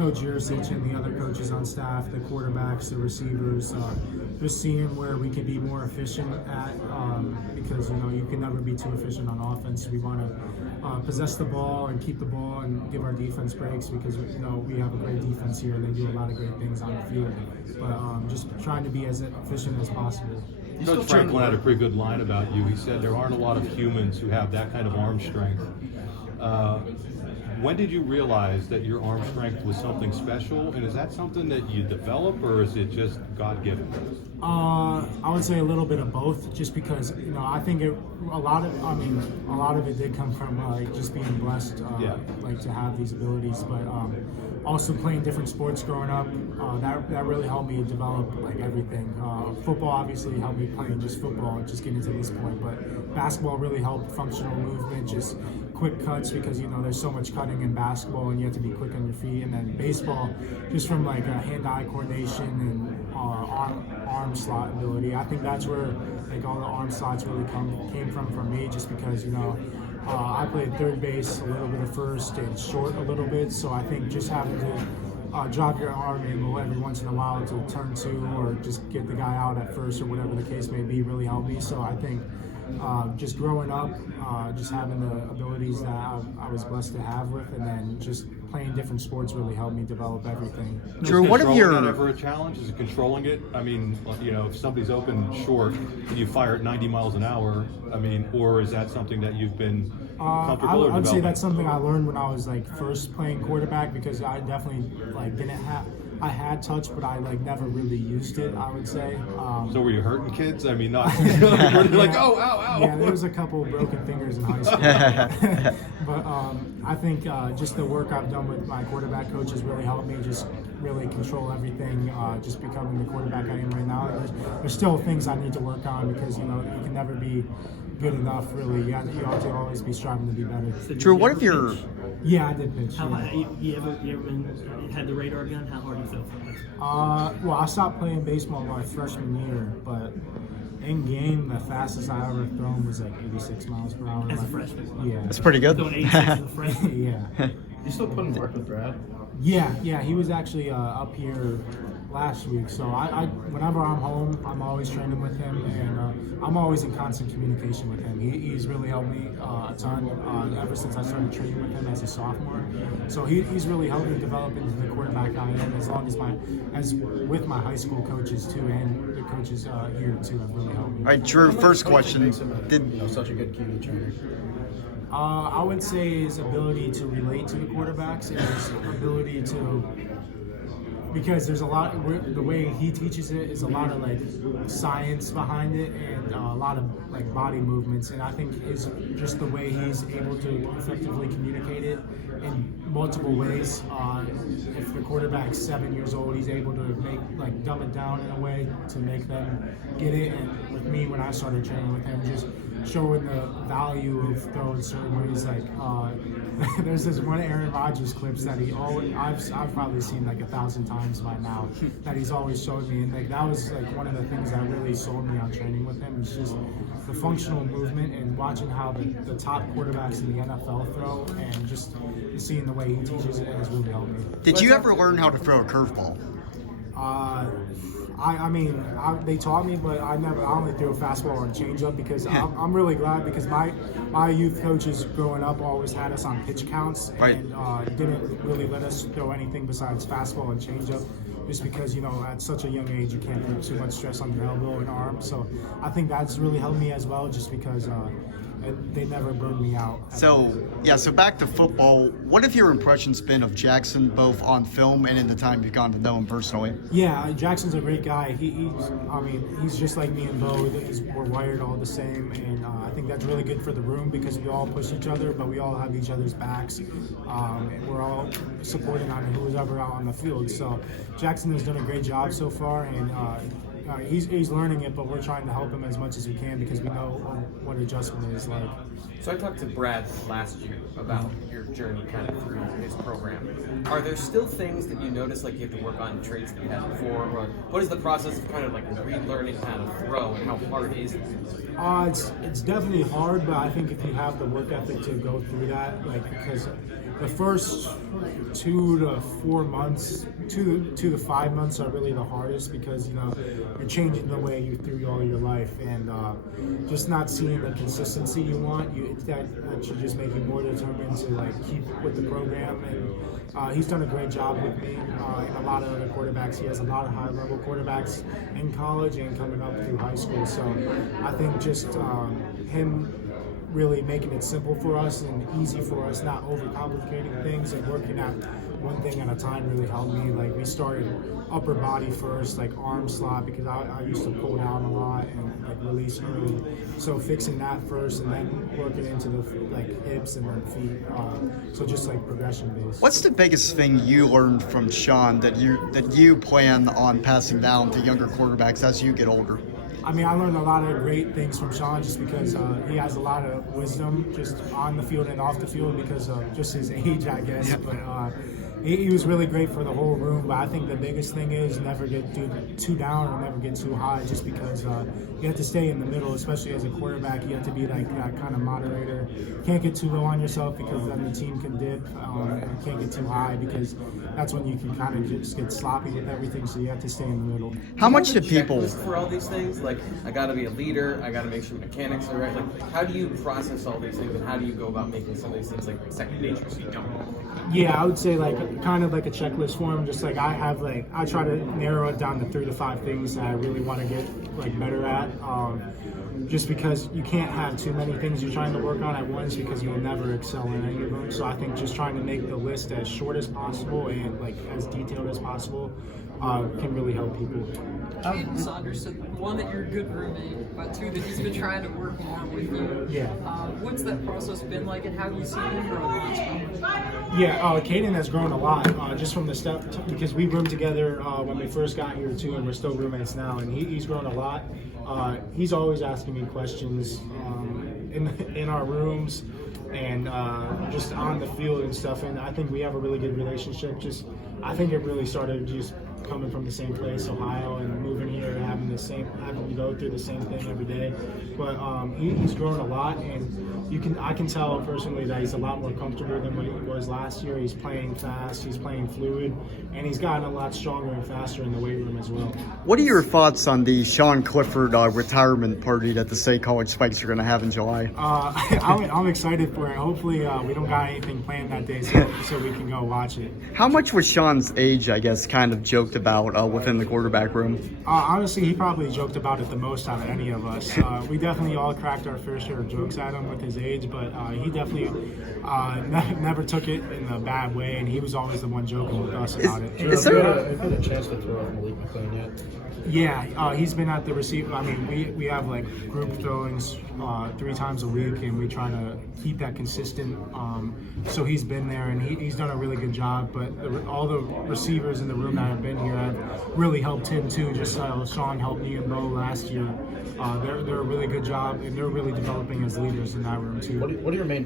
Coach Yursich and the other coaches on staff, the quarterbacks, the receivers, just seeing where we can be more efficient at, because you can never be too efficient on offense. We want to possess the ball and keep the ball and give our defense breaks, because we have a great defense here and they do a lot of great things on the field. But just trying to be as efficient as possible. Coach Franklin had a pretty good line about you. He said there aren't a lot of humans who have that kind of arm strength. When did you realize that your arm strength was something special, and is that something that you develop, or is it just God-given? I would say a little bit of both, just because I think a lot of it did come from just being blessed, to have these abilities, but also playing different sports growing up. That really helped me develop everything. Football obviously helped me playing just football, just getting to this point, but basketball really helped functional movement, just quick cuts, because there's so much cutting in basketball and you have to be quick on your feet. And then baseball, just from hand-eye coordination and arm slot ability. I think that's where all the arm slots really came from for me, just because I played third base, a little bit of first, and short a little bit. So I think just having to drop your arm in every once in a while to turn to, or just get the guy out at first, or whatever the case may be, really helped me. So I think just growing up, just having the abilities that I was blessed to have with, and then just playing different sports really helped me develop everything. Drew, what if you're ever a challenge? Is it controlling it? I mean, if somebody's open short and you fire at 90 miles an hour, or is that something that you've been comfortable? I'd say that's something I learned when I was first playing quarterback, because I definitely didn't have. I had touch, but I never really used it, I would say. So were you hurting kids? I mean, not were you ow, ow. Yeah, there was a couple broken fingers in high school. But I think just the work I've done with my quarterback coach has really helped me just really control everything, just becoming the quarterback I am right now. There's still things I need to work on, because you can never be good enough, really. You have to always be striving to be better. So Drew, what if you're... Yeah, I did pitch. How high, you ever had the radar gun? How hard do you feel for that? Well, I stopped playing baseball my freshman year, but in game, the fastest I ever thrown was 86 miles per hour. As a freshman? Yeah. That's pretty good. Going 86 as a freshman? Yeah. You still putting work with Brad? Yeah, he was actually up here last week. So I whenever I'm home, I'm always training with him, and I'm always in constant communication with him. He's really helped me a ton ever since I started training with him as a sophomore. So he's really helped me develop into the quarterback I am, as with my high school coaches too, and the coaches here too have really helped me. All right, Drew, first question. Such a good QB trainer? I would say his ability to relate to the quarterbacks, and his ability to, because there's a lot, the way he teaches it is a lot of science behind it, and a lot of body movements, and I think is just the way he's able to effectively communicate it in multiple ways. If the quarterback's 7 years old, he's able to make dumb it down in a way to make them get it. And with me, when I started training with him, just showing the value of throwing certain ways. There's this one Aaron Rodgers clips that I've probably seen 1,000 times by now, that he's always showed me, and that was one of the things that really sold me on training with him. It's just the functional movement, and watching how the top quarterbacks in the NFL throw, and just seeing the way he teaches it has really helped me. Did you ever learn how to throw a curveball? They taught me, but I only threw a fastball and changeup, because I'm really glad, because my youth coaches growing up always had us on pitch counts, and didn't really let us throw anything besides fastball and changeup, just because at such a young age you can't put too much stress on your elbow and arm. So I think that's really helped me as well, just because they never burned me out. So back to football. What have your impressions been of Jackson, both on film and in the time you've gotten to know him personally? Yeah, Jackson's a great guy. He's just like me and Bo. We're wired all the same, and I think that's really good for the room, because we all push each other, but we all have each other's backs. And we're all supporting on who's ever out on the field. So Jackson has done a great job so far, and he's learning it, but we're trying to help him as much as we can, because we know what adjustment is like. So I talked to Brad last year about your journey kind of through his program. Are there still things that you notice you have to work on traits that you had before, or what is the process of kind of relearning how to throw, and how hard is it? It's definitely hard, but I think if you have the work ethic to go through that, because the first 2 to 4 months, 2 to 5 months are really the hardest because you're changing the way you threw all your life, and just not seeing the consistency you want. That should just make you more determined to keep with the program. And he's done a great job with me and a lot of other quarterbacks. He has a lot of high-level quarterbacks in college and coming up through high school. So I think just him really making it simple for us and easy for us, not overcomplicating things and working at one thing at a time really helped me. We started upper body first, arm slot, because I used to pull down a lot and release early. So fixing that first and then working into the hips and then feet. So just progression based. What's the biggest thing you learned from Sean that you plan on passing down to younger quarterbacks as you get older? I mean, I learned a lot of great things from Sean just because he has a lot of wisdom just on the field and off the field because of just his age, I guess. Yeah. But he was really great for the whole room. But I think the biggest thing is never get too down or never get too high, just because you have to stay in the middle, especially as a quarterback. You have to be that kind of moderator. You can't get too low on yourself because then the team can dip. And you can't get too high because that's when you can kind of just get sloppy with everything. So you have to stay in the middle. How much do people for all these things? I got to be a leader. I got to make sure mechanics are right. How do you process all these things, and how do you go about making some of these things second nature so you don't? Yeah, I would say kind of like a checklist for him. Just I have I try to narrow it down to 3 to 5 things that I really want to get better at. Just because you can't have too many things you're trying to work on at once because you'll never excel in any of them. So I think just trying to make the list as short as possible and as detailed as possible can really help people. Caden Saunders said, 1, that you're a good roommate, but 2, that he's been trying to work more with you. Yeah. What's that process been like, and how have you seen him grow in the last few months? Yeah, Caden has grown a lot just from the step, because we roomed together when we first got here too, and we're still roommates now, and he's grown a lot. He's always asking me questions in our rooms and just on the field and stuff, and I think we have a really good relationship. I think it really started just coming from the same place, Ohio, and moving here and having to go through the same thing every day. But he's grown a lot, and I can tell personally that he's a lot more comfortable than what he was last year. He's playing fast, he's playing fluid, and he's gotten a lot stronger and faster in the weight room as well. What are your thoughts on the Sean Clifford retirement party that the State College Spikes are going to have in July? I'm excited for it. Hopefully we don't got anything planned that day so we can go watch it. How much was Sean's age, I guess, kind of joked about within the quarterback room? Honestly, he probably joked about it the most out of any of us. We definitely all cracked our fair share of jokes at him with his age, but he definitely never took it in a bad way, and he was always the one joking with us about it. Is there a chance to throw out Malik McLean yet? Yeah, he's been at the receiver. I mean, we have group throwings 3 times a week, and we try to keep that consistent. So he's been there, and he's done a really good job. But all the receivers in the room that have been here have really helped him too. Just Sean helped me and Bo last year. They're a really good job, and they're really developing as leaders in that room too. What are your main